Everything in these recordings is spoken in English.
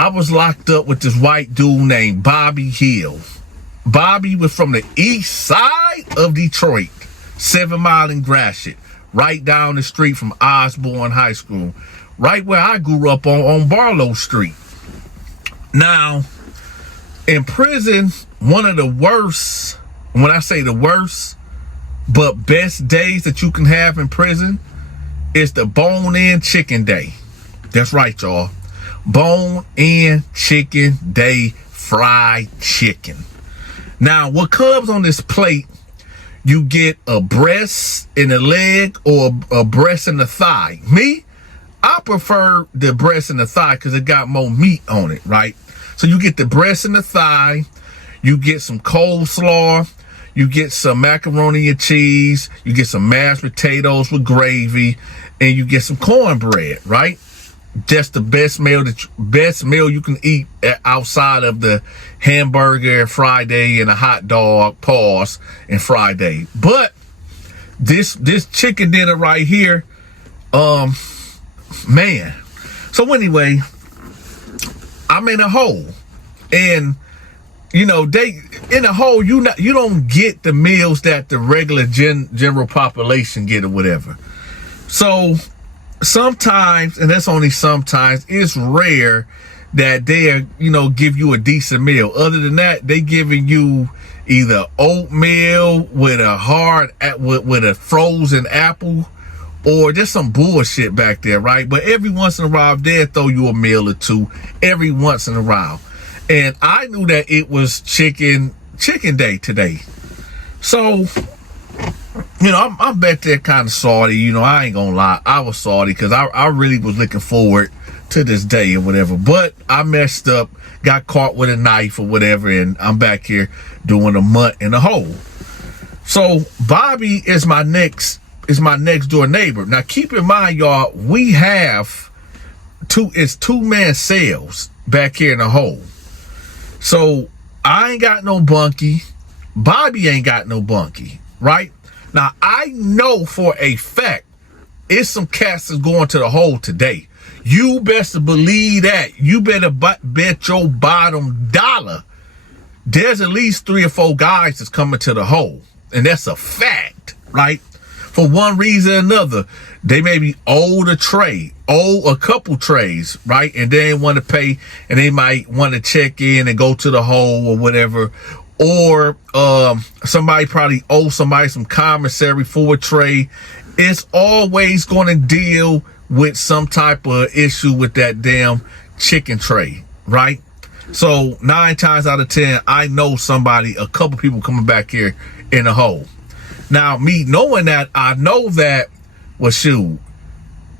I was locked up with this white dude named Bobby Hill. Bobby was from the east side of Detroit, 7 Mile and Gratiot, right down the street from Osborne High School, right where I grew up on Barlow Street. Now, in prison, one of the worst, when I say the worst, but best days that you can have in prison is the bone-in chicken day. That's right, y'all. Bone-in chicken day, fried chicken. Now, what comes on this plate, you get a breast and a leg or a breast and a thigh. Me, I prefer the breast and the thigh because it got more meat on it, right? So you get the breast and the thigh, you get some coleslaw, you get some macaroni and cheese, you get some mashed potatoes with gravy, and you get some cornbread, right? That's the best meal you can eat outside of the hamburger Friday and a hot dog, pause, and Friday. But this chicken dinner right here, man. So anyway, I'm in a hole, and you know, they in a hole, you don't get the meals that the regular general population get or whatever. So sometimes, and that's only sometimes, it's rare that they give you a decent meal. Other than that, they giving you either oatmeal with a frozen apple, or just some bullshit back there, right? But every once in a while, they'll throw you a meal or two every once in a while. And I knew that it was chicken day today. So, I'm back there kind of salty. I ain't gonna lie. I was salty because I really was looking forward to this day or whatever. But I messed up, got caught with a knife or whatever, and I'm back here doing a month in a hole. So Bobby is my next door neighbor. Now keep in mind, y'all, we have two-man cells back here in the hole. So I ain't got no bunkie. Bobby ain't got no bunkie, right? Now I know for a fact it's some cats that's going to the hole today. You best to believe that. You better bet your bottom dollar there's at least 3 or 4 guys that's coming to the hole. And that's a fact, right? For one reason or another, they may be owed a couple trays, right? And they ain't want to pay, and they might want to check in and go to the hole or whatever. Or somebody probably owes somebody some commissary for a tray. It's always going to deal with some type of issue with that damn chicken tray, right? So 9 times out of 10, I know a couple people coming back here in the hole. Now, me knowing that, I know that, well, shoot,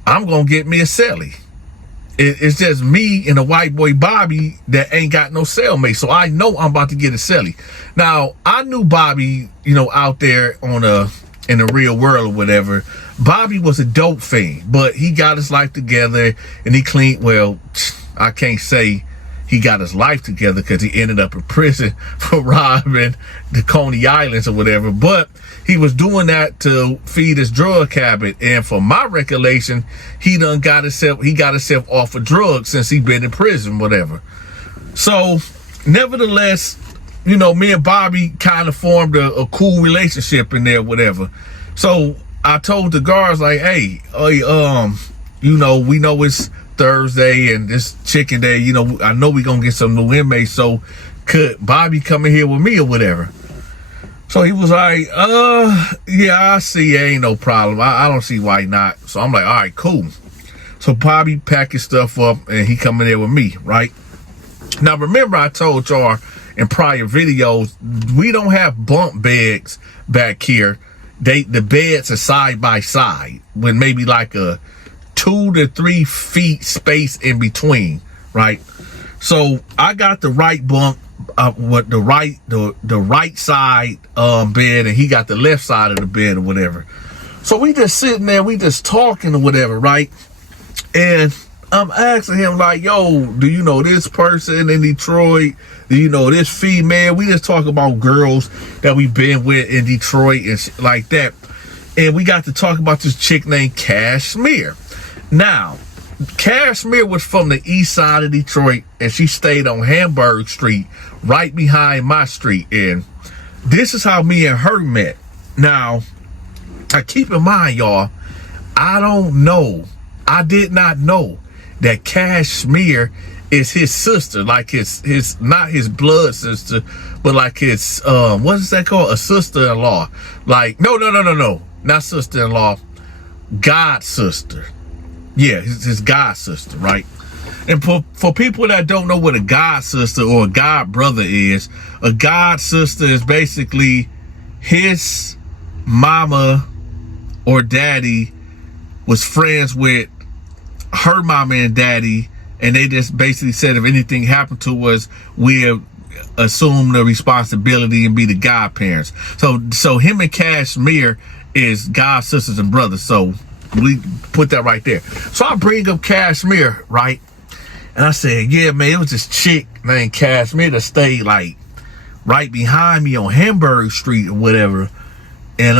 I'm going to get me a cellie. It's just me and the white boy Bobby that ain't got no cellmate. So I know I'm about to get a cellie. Now, I knew Bobby, out there in the real world or whatever. Bobby was a dope fiend, but he got his life together and he cleaned. Well, I can't say he got his life together because he ended up in prison for robbing the Coney Islands or whatever. But he was doing that to feed his drug habit. And from my recollection, he got himself off of drugs since he been in prison, whatever. So nevertheless, me and Bobby kind of formed a cool relationship in there, whatever. So I told the guards, like, hey, we know it's Thursday and this chicken day, I know we gonna get some new inmates, so could Bobby come in here with me or whatever? So he was like, yeah, I see, ain't no problem. I don't see why not. So I'm like, all right, cool. So Bobby packed his stuff up and he come in there with me, right? Now remember, I told y'all in prior videos, we don't have bunk beds back here. The beds are side by side with maybe like a 2 to 3 feet space in between, right? So I got the right bunk with the right side bed, and he got the left side of the bed or whatever. So we just sitting there, we just talking or whatever, right? And I'm asking him like, yo, do you know this person in Detroit? Do you know this female? We just talk about girls that we've been with in Detroit and shit like that. And we got to talk about this chick named Kashmir. Now, Cashmere was from the east side of Detroit, and she stayed on Hamburg Street, right behind my street. And this is how me and her met. Now, keep in mind, y'all, I did not know that Cashmere is his sister, like his not his blood sister, but like his what is that called? A sister-in-law. Like no, not sister-in-law, god sister. Yeah, his god sister, right? And for people that don't know what a god sister or a god brother is, a god sister is basically his mama or daddy was friends with her mama and daddy, and they just basically said if anything happened to us, we'll assume the responsibility and be the godparents. So him and Cashmere is god sisters and brothers. So we put that right there. So I bring up Cashmere, right? And I said, yeah, man, it was this chick named Cashmere that stayed like right behind me on Hamburg Street or whatever. And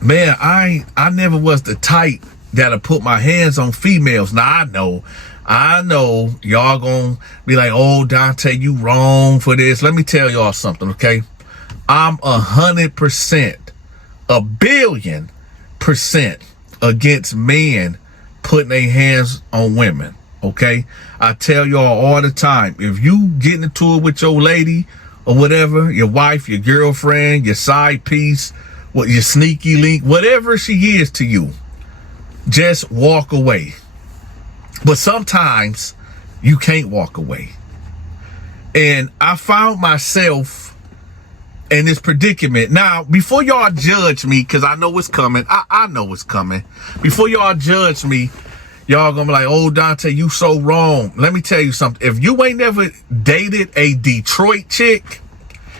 man, I never was the type that'll put my hands on females. Now I know y'all gonna be like, oh, Dante, you wrong for this. Let me tell y'all something, okay? I'm 100%, 1,000,000,000% against men putting their hands on women, okay? I tell y'all all the time, if you get into it with your lady or whatever, your wife, your girlfriend, your side piece, what your sneaky link, whatever she is to you, just walk away. But sometimes you can't walk away. And I found myself in this predicament. Now, before y'all judge me, because I know it's coming, I know it's coming. Before y'all judge me, y'all gonna be like, oh, Dante, you so wrong. Let me tell you something. If you ain't never dated a Detroit chick,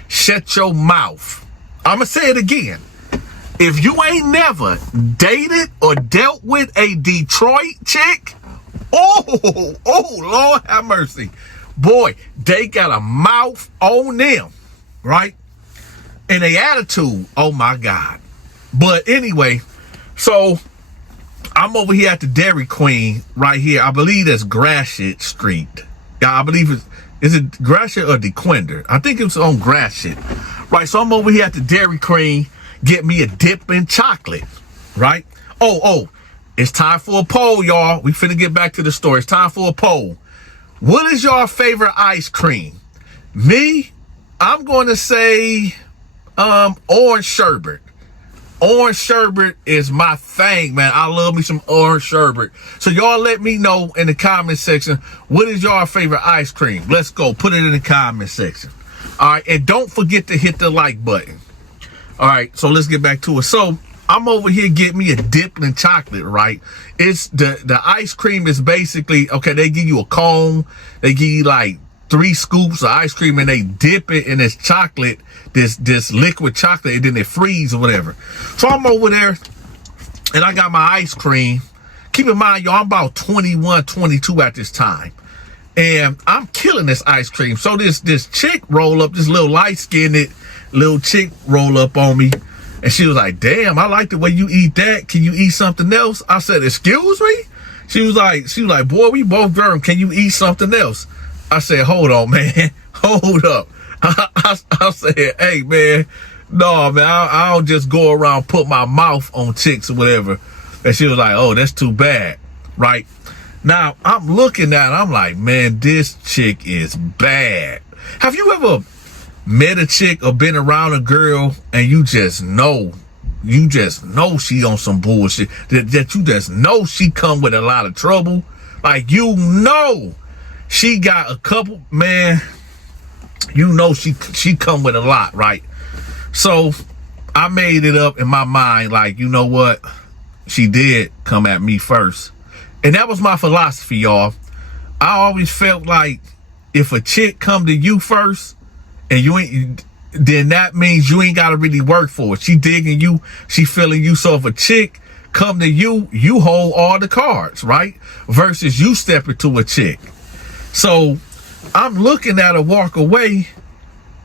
shut your mouth. I'm gonna say it again. If you ain't never dated or dealt with a Detroit chick, oh, Lord have mercy. Boy, they got a mouth on them, right? And they attitude, oh my God. But anyway, so I'm over here at the Dairy Queen right here. I believe that's Gratiot Street. Yeah, I believe is it Gratiot or DeQuinder? I think it's on Gratiot. Right, so I'm over here at the Dairy Queen, get me a dip in chocolate, right? Oh, it's time for a poll, y'all. We finna get back to the story. It's time for a poll. What is your favorite ice cream? Me, I'm going to say orange sherbet. Orange sherbet is my thing, man. I love me some orange sherbet. So y'all let me know in the comment section, what is your favorite ice cream? Let's go. Put it in the comment section. All right, and don't forget to hit the like button. All right, so let's get back to it. So I'm over here getting me a dip in chocolate, right? It's the ice cream is basically, okay, they give you a cone. They give you like 3 scoops of ice cream and they dip it in this chocolate, this liquid chocolate, and then it freeze or whatever. So I'm over there and I got my ice cream. Keep in mind, y'all, I'm about 21, 22 at this time. And I'm killing this ice cream. So this chick roll up, this little light-skinned little chick roll up on me. And she was like, damn, I like the way you eat that. Can you eat something else? I said, excuse me? She was like, boy, we both girl. Can you eat something else? I said, hold on, man. Hold up. I said, hey, man. No, man, I don't just go around put my mouth on chicks or whatever. And she was like, oh, that's too bad. Right? Now, I'm looking at her. I'm like, man, this chick is bad. Have you ever met a chick or been around a girl and you just know she on some bullshit, that you just know she come with a lot of trouble? Like, you know she got a couple, man, you know she come with a lot, right? So I made it up in my mind, like, you know what, she did come at me first. And that was my philosophy, y'all. I always felt like if a chick come to you first and you ain't, then that means you ain't got to really work for it. She digging you, she feeling you. So if a chick come to you, you hold all the cards, right? Versus you step into a chick. So I'm looking at her walk away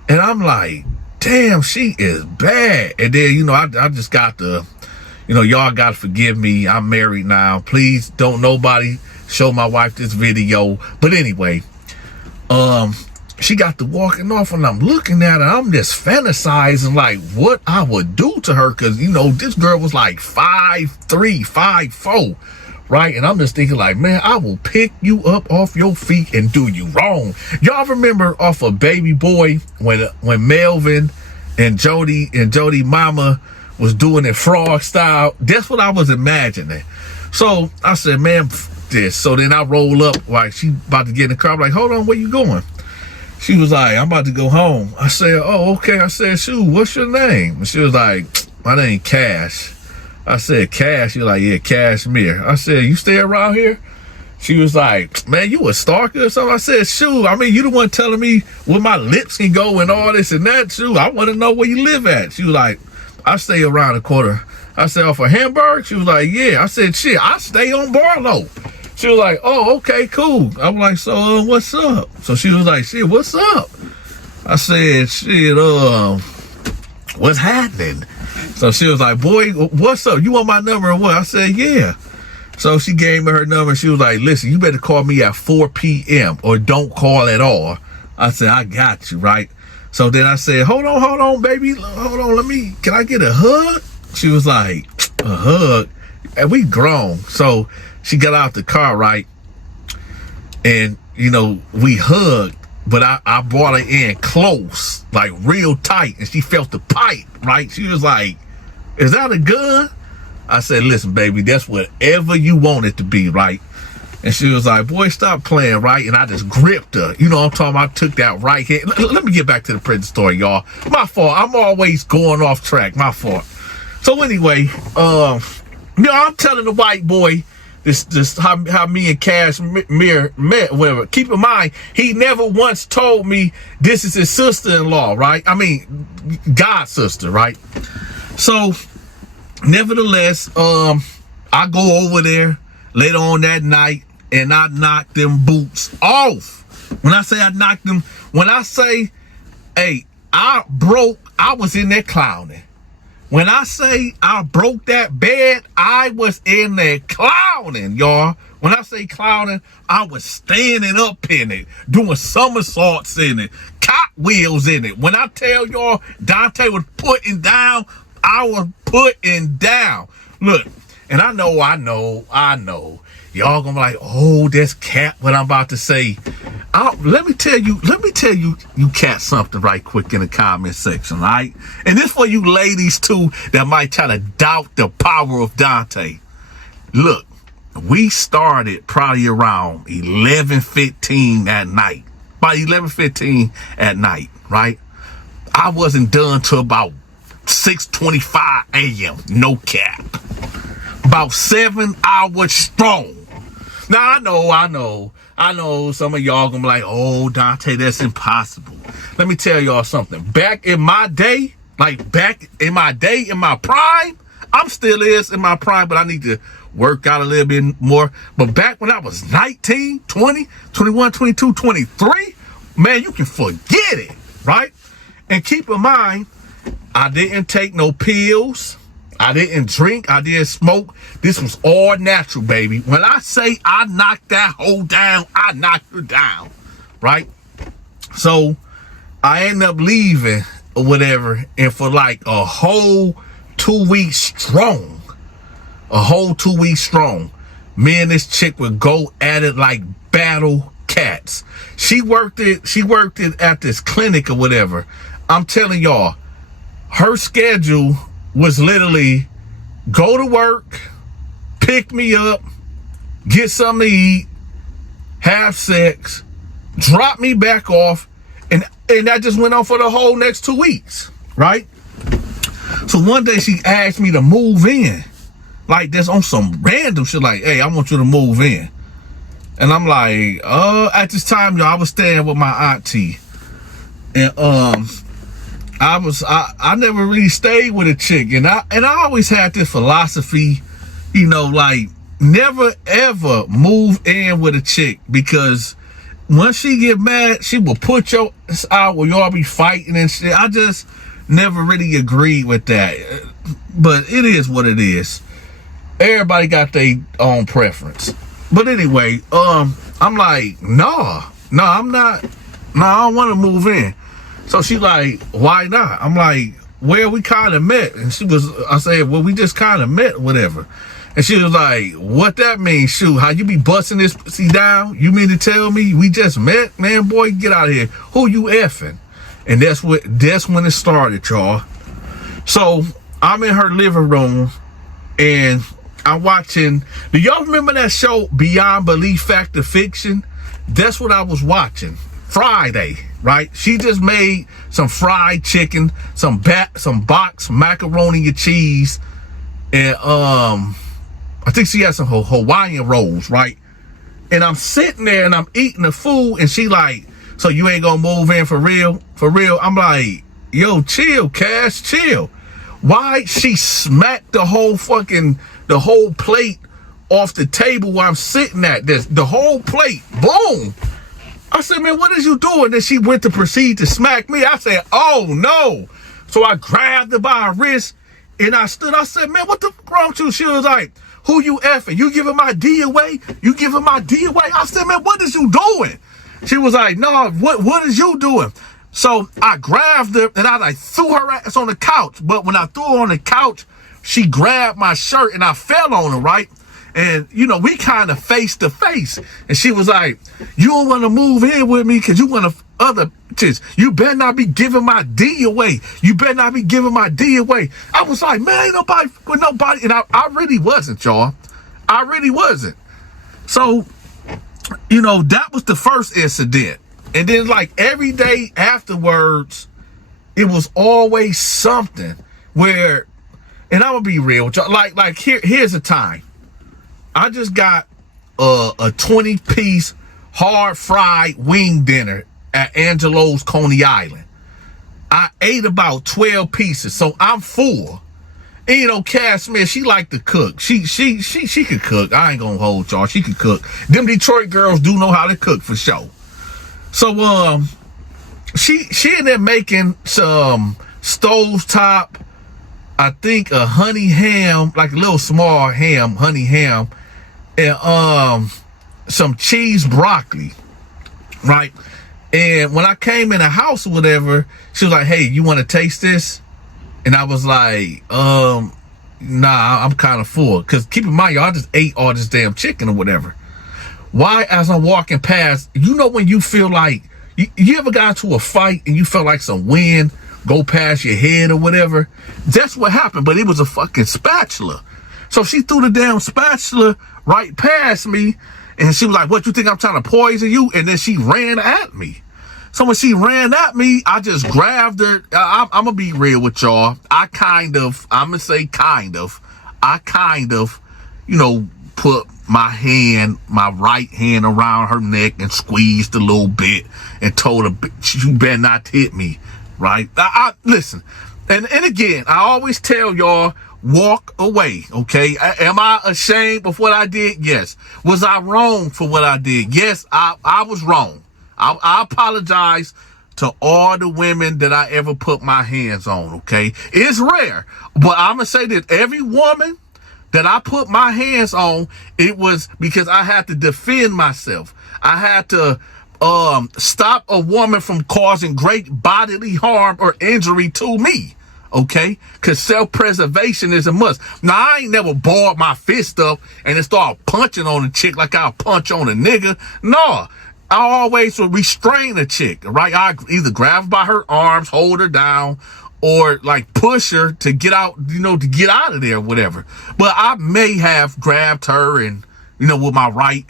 and I'm like, damn, she is bad. And then, you know, I just got the, you know, y'all got to forgive me. I'm married now. Please don't nobody show my wife this video. But anyway, she got to walking off, and I'm looking at her. I'm just fantasizing like what I would do to her, because, you know, this girl was like 5'3", 5'4", right? And I'm just thinking like, man, I will pick you up off your feet and do you wrong. Y'all remember off of Baby Boy when Melvin and Jody mama was doing it frog style? That's what I was imagining. So I said, man, this. So then I roll up, like she about to get in the car. I'm like, hold on, where you going? She was like, I'm about to go home. I said, oh, okay. I said, shoot, what's your name? And she was like, my name Cash. I said, Cash? She was like, yeah, Cashmere. I said, you stay around here? She was like, man, you a stalker or something? I said, shoot, I mean, you the one telling me where my lips can go and all this and that. Shoot, I want to know where you live at. She was like, I stay around the corner. I said, off of Hamburg? She was like, yeah. I said, shit, I stay on Barlow. She was like, oh, okay, cool. I'm like, so what's up? So she was like, shit, what's up? I said, shit, what's happening? So she was like, boy, what's up? You want my number or what? I said, yeah. So she gave me her number. She was like, listen, you better call me at 4 p.m. or don't call at all. I said, I got you, right? So then I said, hold on, baby. Hold on, can I get a hug? She was like, a hug? And we grown. So she got out the car, right? And, you know, we hugged, but I brought her in close, like real tight. And she felt the pipe, right? She was like, is that a gun? I said, listen, baby, that's whatever you want it to be, right? And she was like, boy, stop playing, right? And I just gripped her. You know what I'm talking about? I took that right hand. Let me get back to the prison story, y'all. My fault. I'm always going off track. My fault. So anyway, you know, I'm telling the white boy this how me and Cashmere met, whatever. Keep in mind, he never once told me this is his sister-in-law, right? I mean, God's sister, right? So, nevertheless, I go over there later on that night, and I knocked them boots off. When I say I knocked them, when I say, hey, I was in there clowning. When I say I broke that bed, I was in there clowning, y'all. When I say clowning, I was standing up in it, doing somersaults in it, cartwheels in it. When I tell y'all Dante was putting down, I was putting down. Look, and I know. Y'all gonna be like, oh, that's cat what I'm about to say. Let me tell you, you cat something right quick in the comment section, right? And this for you ladies too that might try to doubt the power of Dante. Look, we started probably around 11:15 at night. By 11:15 at night, right? I wasn't done till about 6:25 a.m. No cap. About 7 hours strong. Now I know some of y'all gonna be like, oh, Dante, that's impossible. Let me tell y'all something. Back in my day, in my prime, I'm still in my prime, but I need to work out a little bit more. But back when I was 19, 20, 21, 22, 23, man, you can forget it, right? And keep in mind, I didn't take no pills. I didn't drink. I didn't smoke. This was all natural, baby. When I say I knocked that hoe down, I knocked her down, right? So I ended up leaving or whatever, and for like a whole 2 weeks strong, me and this chick would go at it like battle cats. She worked it at this clinic or whatever. I'm telling y'all, her schedule was literally go to work, pick me up, get something to eat, have sex, drop me back off, and that just went on for the whole next 2 weeks, right? So one day she asked me to move in, like this on some random shit, like, hey, I want you to move in. And I'm like, at this time, y'all, I was staying with my auntie, and I never really stayed with a chick, and I always had this philosophy, you know, like never ever move in with a chick, because once she get mad, she will put your ass out where y'all be fighting and shit. I just never really agreed with that, but it is what it is. Everybody got their own preference. But anyway, I'm like, no, I'm not. No, I don't want to move in. So she like, why not? I'm like, well, we kind of met. And I said, well, we just kind of met, whatever. And she was like, what that means? Shoot, how you be busting this pussy down? You mean to tell me we just met? Man, boy, get out of here. Who you effing? And that's when it started, y'all. So I'm in her living room and I'm watching. Do y'all remember that show Beyond Belief Fact or Fiction? That's what I was watching Friday, right? She just made some fried chicken, some box macaroni and cheese, and I think she had some Hawaiian rolls, right? And I'm sitting there and I'm eating the food, and she like, so you ain't gonna move in for real? For real? I'm like, yo, chill, Cash, chill. Why she smacked the whole plate off the table where I'm sitting at? The whole plate, boom. I said, man, what is you doing? Then she went to proceed to smack me. I said, oh no. So I grabbed her by her wrist and I stood. I said, man, what the wrong with you? She was like, who you effing? You giving my D away? You giving my D away? I said, man, what is you doing? She was like, no, what is you doing? So I grabbed her and I like threw her ass on the couch. But when I threw her on the couch, she grabbed my shirt and I fell on her, right? And, you know, we kind of face to face. And she was like, you don't want to move in with me because you want to other bitches. You better not be giving my D away. You better not be giving my D away. I was like, man, ain't nobody with nobody. And I really wasn't, y'all. I really wasn't. So, you know, that was the first incident. And then like every day afterwards, it was always something where, and I'm going to be real with y'all. Like here's the time. I just got a 20-piece hard fried wing dinner at Angelo's Coney Island. I ate about 12 pieces, so I'm full. And you know, Cass Smith, she liked to cook. She could cook. I ain't gonna hold y'all. She could cook. Them Detroit girls do know how to cook for sure. So she ended up making some stovetop, I think a honey ham, like a little small ham, honey ham, and some cheese broccoli, right? And when I came in the house or whatever, she was like, hey, you want to taste this? And I was like, nah, I'm kind of full. Because keep in mind, y'all, I just ate all this damn chicken or whatever. Why, as I'm walking past, you know when you feel like, you ever got into a fight and you felt like some wind go past your head or whatever? That's what happened, but it was a fucking spatula. So she threw the damn spatula right past me, and she was like, what, you think I'm trying to poison you? And then she ran at me. So when she ran at me, I just grabbed her. I'm going to be real with y'all. I kind of, you know, put my right hand around her neck and squeezed a little bit and told her, you better not hit me, right? Listen, and again, I always tell y'all, walk away, okay? Am I ashamed of what I did? Yes. Was I wrong for what I did? Yes, I was wrong. I apologize to all the women that I ever put my hands on, okay? It's rare, but I'm going to say that every woman that I put my hands on, it was because I had to defend myself. I had to stop a woman from causing great bodily harm or injury to me. Okay, because self-preservation is a must. Now, I ain't never balled my fist up and then start punching on a chick like I'll punch on a nigga. No, I always would restrain a chick, right? I either grab her by her arms, hold her down, or like push her to get out, you know, to get out of there or whatever. But I may have grabbed her and, you know, with my right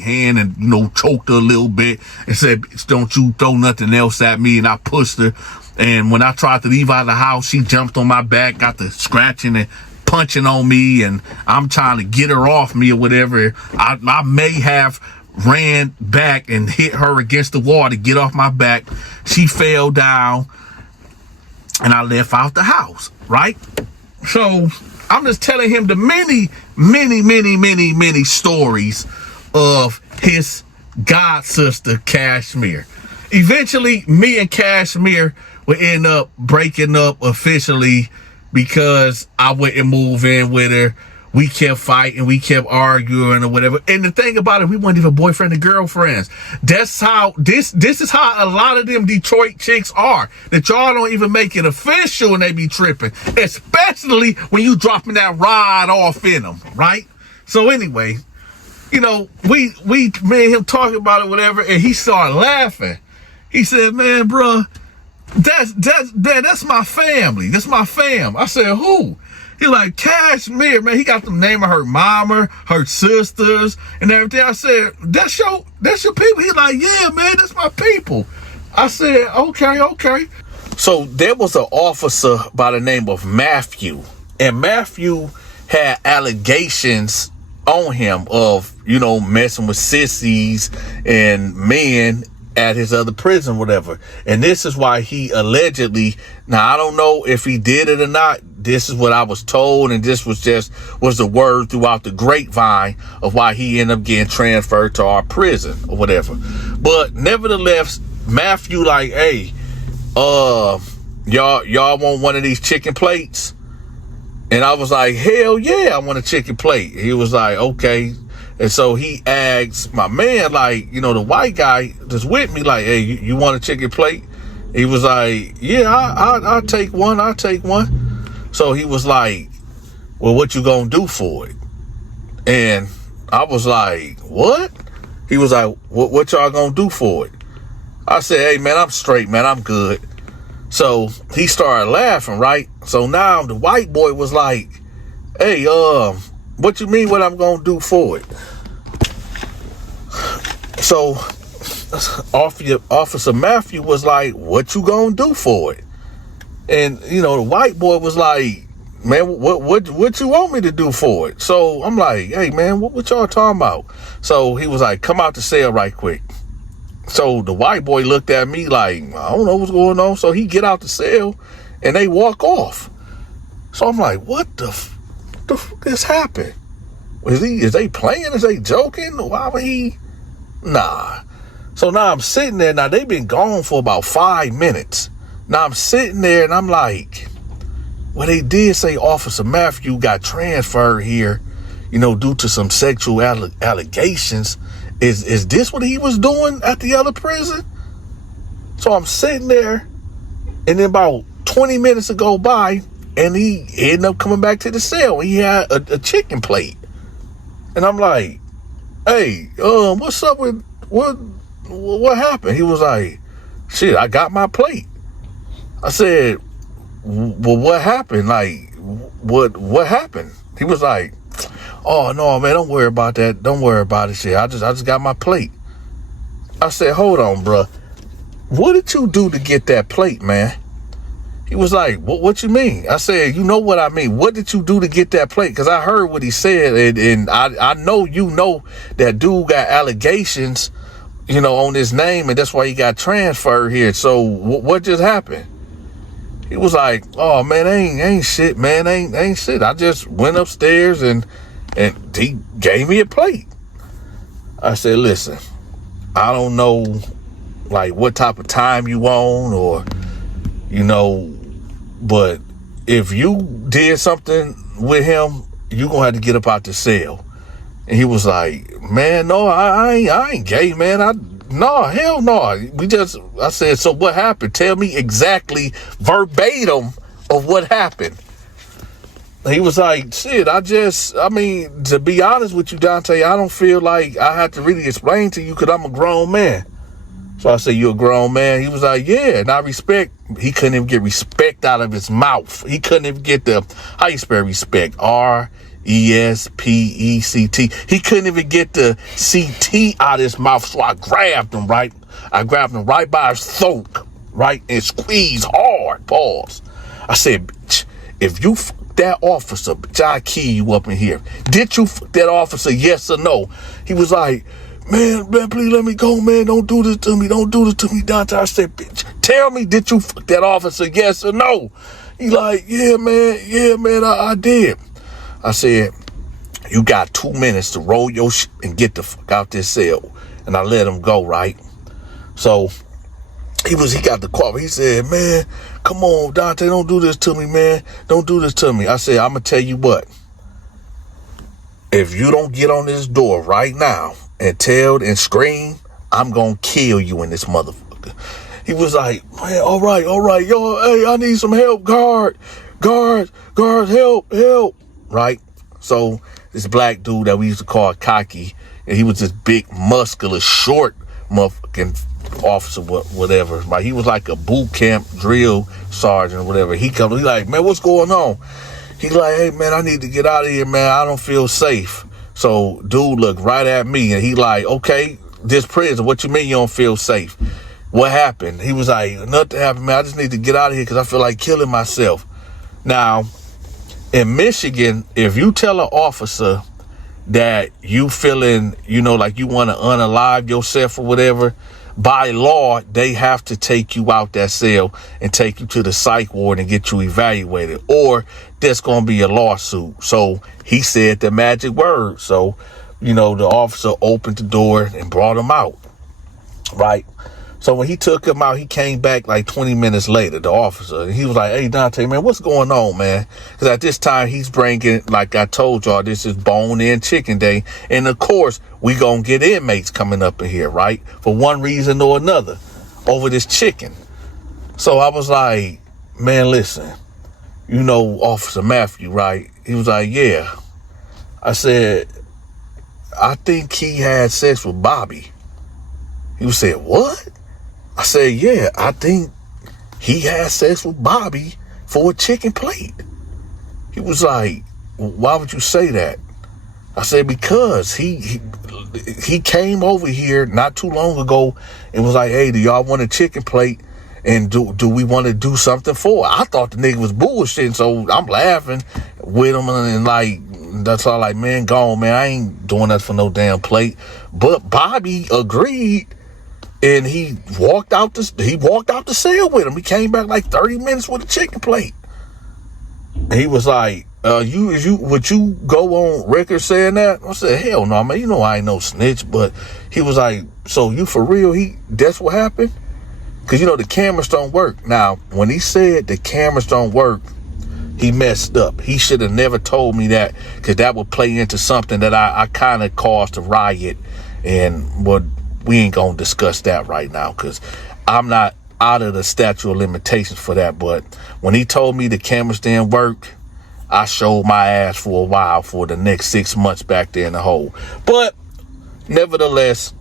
hand and, you know, choked her a little bit and said, don't you throw nothing else at me. And I pushed her. And when I tried to leave out of the house, she jumped on my back, got the scratching and punching on me, and I'm trying to get her off me or whatever. I may have ran back and hit her against the wall to get off my back. She fell down, and I left out the house, right? So I'm just telling him the many stories of his god sister, Kashmir. Eventually, me and Kashmir would end up breaking up officially because I wouldn't move in with her. we kept fighting, we kept arguing or whatever. And the thing about it, we weren't even boyfriend and girlfriends. That's how this is how a lot of them Detroit chicks are. That y'all don't even make it official and they be tripping. Especially when you dropping that rod off in them, right? So anyway, you know, me and him talking about it, whatever, and he started laughing. He said, man, bruh, that's my family. That's my fam. I said, who? He like, Cashmere, man. He got the name of her mama, her sisters, and everything. I said, that's your people. He like, yeah, man, that's my people. I said, okay. So there was an officer by the name of Matthew, and Matthew had allegations on him of, you know, messing with sissies and men at his other prison, whatever. And this is why he allegedly, now I don't know if he did it or not. This is what I was told, and this was the word throughout the grapevine of why he ended up getting transferred to our prison or whatever. But nevertheless, Matthew like, hey, y'all want one of these chicken plates? And I was like, hell yeah, I want a chicken plate. He was like, okay. And so he asked my man, like, you know, the white guy that's with me, like, hey, you want a chicken plate? He was like, yeah, I'll take one. So he was like, well, what you gonna do for it? And I was like, what? He was like, what y'all gonna do for it? I said, hey, man, I'm straight, man. I'm good. So he started laughing, right? So now the white boy was like, hey, what you mean what I'm gonna do for it? So Officer Matthew was like, what you gonna do for it? And, you know, the white boy was like, man, what you want me to do for it? So I'm like, hey, man, what y'all talking about? So he was like, come out the cell right quick. So the white boy looked at me like, I don't know what's going on. So he get out the cell and they walk off. So I'm like, what the f this happened? Is they playing? Is they joking? Why would he? Nah. So now I'm sitting there. Now they've been gone for about 5 minutes. Now I'm sitting there and I'm like, well, they did say Officer Matthew got transferred here, you know, due to some sexual allegations. Is this what he was doing at the other prison? So I'm sitting there, and then about 20 minutes to go by, and he ended up coming back to the cell. He had a chicken plate. And I'm like, hey, what's up with, what happened? He was like, shit, I got my plate. I said, well, what happened? Like, what happened? He was like, oh, no, man, don't worry about that. Don't worry about it, shit. I just got my plate. I said, hold on, bruh. What did you do to get that plate, man? He was like, what you mean? I said, you know what I mean. What did you do to get that plate? Because I heard what he said, and I know you know that dude got allegations, you know, on his name, and that's why he got transferred here. So what just happened? He was like, oh, man, ain't shit, man. Ain't shit. I just went upstairs and he gave me a plate. I said, listen, I don't know, like, what type of time you on or, you know, but if you did something with him, you gonna have to get up out the cell. And he was like, man, no, I ain't gay, man. No, hell no. I said, so what happened? Tell me exactly verbatim of what happened. He was like, shit, I mean, to be honest with you, Dante, I don't feel like I have to really explain to you because I'm a grown man. So I said, you a grown man? He was like, yeah, and I respect. He couldn't even get respect out of his mouth. He couldn't even get how you spell respect? R-E-S-P-E-C-T. He couldn't even get the C-T out of his mouth. So I grabbed him, right? I grabbed him right by his throat, right? And squeezed hard. Pause. I said, bitch, if you that officer, bitch, I'll kill you up in here. Did you that officer, yes or no? He was like, man, please let me go, man. Don't do this to me. Don't do this to me, Dante. I said, bitch, tell me, did you fuck that officer, yes or no? He like, yeah, man, I did. I said, you got 2 minutes to roll your shit and get the fuck out this cell. And I let him go, right? So he got the call. He said, man, come on, Dante, don't do this to me, man. Don't do this to me. I said, I'm going to tell you what. if you don't get on this door right now and tell and scream, I'm going to kill you in this motherfucker. He was like, man, all right, yo, hey, I need some help, guards, help, right? So this black dude that we used to call Cocky, and he was this big, muscular, short motherfucking officer, whatever. Right? He was like a boot camp drill sergeant or whatever. He comes, he like, man, what's going on? He like, hey, man, I need to get out of here, man. I don't feel safe. So dude looked right at me, and he like, okay, this prison, what you mean you don't feel safe? What happened? He was like, nothing happened, man. I just need to get out of here because I feel like killing myself. Now, in Michigan, if you tell an officer that you feeling, like you want to unalive yourself or whatever, by law, they have to take you out that cell and take you to the psych ward and get you evaluated, or there's going to be a lawsuit. So he said the magic word. So, the officer opened the door and brought him out. Right. So when he took him out, he came back like 20 minutes later, the officer. And he was like, hey, Dante, man, what's going on, man? Because at this time, he's bringing, like I told y'all, this is bone-in chicken day. And, of course, we going to get inmates coming up in here, right? For one reason or another, over this chicken. So I was like, man, listen, Officer Matthew, right? He was like, yeah. I said, I think he had sex with Bobby. He said, what? I said, yeah, I think he had sex with Bobby for a chicken plate. He was like, why would you say that? I said, because he came over here not too long ago and was like, hey, do y'all want a chicken plate? And do we want to do something for it? I thought the nigga was bullshitting, so I'm laughing with him and like, that's all like, man, go on, man. I ain't doing that for no damn plate. But Bobby agreed. And he walked out the cell with him. He came back like 30 minutes with a chicken plate. And he was like, would you go on record saying that? I said, hell no, man. I ain't no snitch. But he was like, so you for real? That's what happened? Because, the cameras don't work. Now, when he said the cameras don't work, he messed up. He should have never told me that, because that would play into something that I kind of caused a riot. And we ain't gonna discuss that right now, because I'm not out of the statute of limitations for that. But when he told me the cameras didn't work, I showed my ass for a while for the next 6 months back there in the hole. But nevertheless,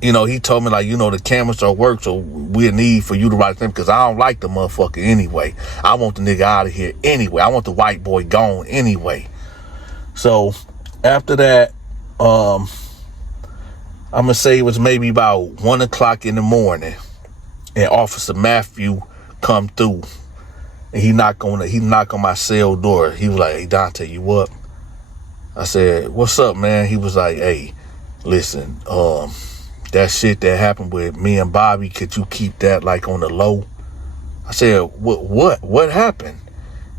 he told me like, the cameras don't work, so we'll need for you to write them, because I don't like the motherfucker anyway. I want the nigga out of here anyway. I want the white boy gone anyway. So after that, I'm going to say it was maybe about 1 o'clock in the morning, and Officer Matthew come through, and he knocked on my cell door. He was like, hey, Dante, you up? I said, what's up, man? He was like, hey, listen, that shit that happened with me and Bobby, could you keep that like on the low? I said, what happened?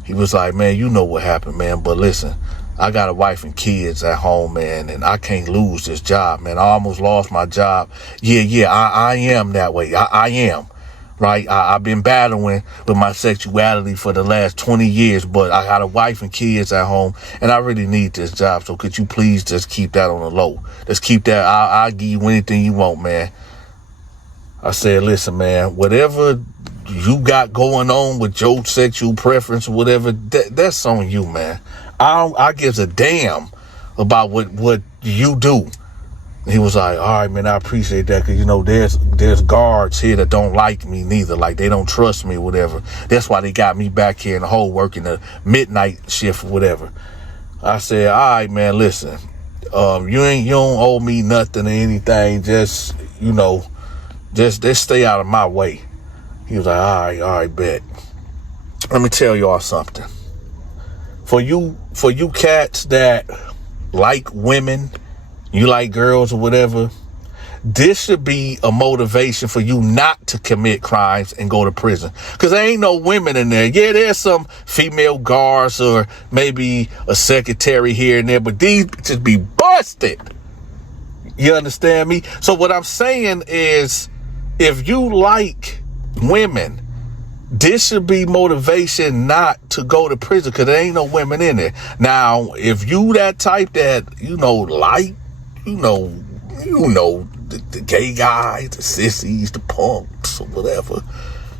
He was like, man, you know what happened, man, but listen, I got a wife and kids at home, man, and I can't lose this job, man. I almost lost my job. Yeah, I am that way. I am, right? I've been battling with my sexuality for the last 20 years, but I got a wife and kids at home, and I really need this job. So could you please just keep that on the low? Just keep that. I'll give you anything you want, man. I said, listen, man, whatever you got going on with your sexual preference or whatever, that's on you, man. I gives a damn about what you do. He was like, all right, man, I appreciate that, because, there's guards here that don't like me neither. Like, they don't trust me or whatever. That's why they got me back here in the hole working the midnight shift or whatever. I said, all right, man, listen, you don't owe me nothing or anything. Just stay out of my way. He was like, all right, bet. Let me tell y'all something. For you cats that like women, you like girls or whatever, this should be a motivation for you not to commit crimes and go to prison. Because there ain't no women in there. Yeah, there's some female guards or maybe a secretary here and there, but these bitches be busted. You understand me? So what I'm saying is, if you like women this should be motivation not to go to prison, because there ain't no women in there. Now, if you that type that, like, the gay guys, the sissies, the punks, or whatever,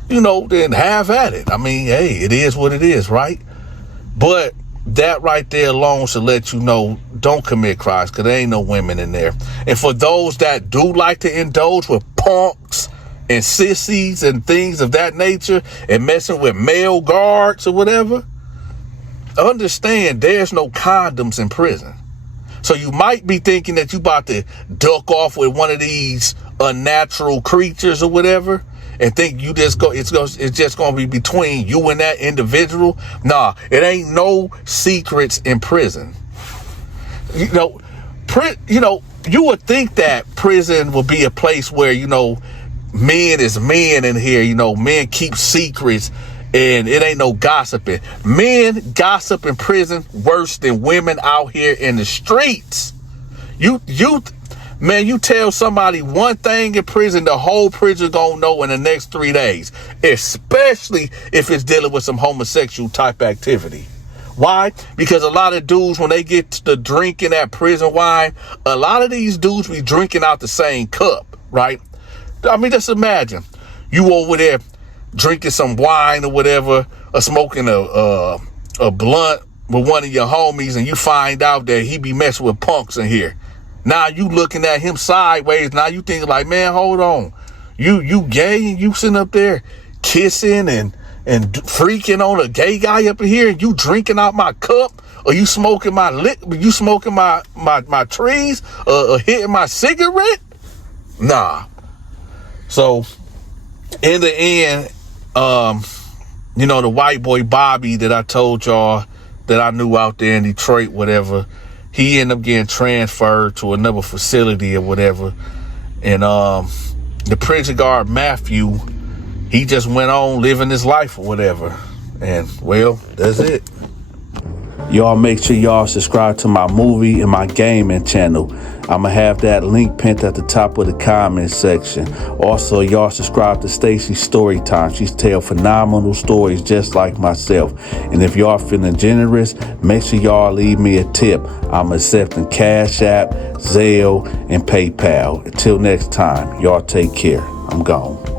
then have at it. I mean, hey, it is what it is, right? But that right there alone should let you know, don't commit crimes, because there ain't no women in there. And for those that do like to indulge with punks and sissies and things of that nature and messing with male guards or whatever, understand there's no condoms in prison. So you might be thinking that you about to duck off with one of these unnatural creatures or whatever, and think it's just going to be between you and that individual. Nah, it ain't no secrets in prison. You would think that prison would be a place where, men is men in here, men keep secrets and it ain't no gossiping. Men gossip in prison worse than women out here in the streets. Man, you tell somebody one thing in prison, the whole prison gonna know in the next 3 days, especially if it's dealing with some homosexual type activity. Why? Because a lot of dudes, when they get to drinking that prison wine, a lot of these dudes be drinking out the same cup, right? I mean, just imagine you over there drinking some wine or whatever, or smoking a blunt with one of your homies, and you find out that he be messing with punks in here. Now you looking at him sideways. Now you thinking like, man, hold on. You gay and you sitting up there kissing and freaking on a gay guy up in here, and you drinking out my cup, or you smoking my trees, or hitting my cigarette? Nah. So in the end, the white boy Bobby that I told y'all that I knew out there in Detroit, whatever, he ended up getting transferred to another facility or whatever. And the prison guard, Matthew, he just went on living his life or whatever. And, well, that's it. Y'all make sure y'all subscribe to my movie and my gaming channel. I'm going to have that link pinned at the top of the comment section. Also, y'all subscribe to Stacy's Storytime. She's tell phenomenal stories just like myself. And if y'all feeling generous, make sure y'all leave me a tip. I'm accepting Cash App, Zelle, and PayPal. Until next time, y'all take care. I'm gone.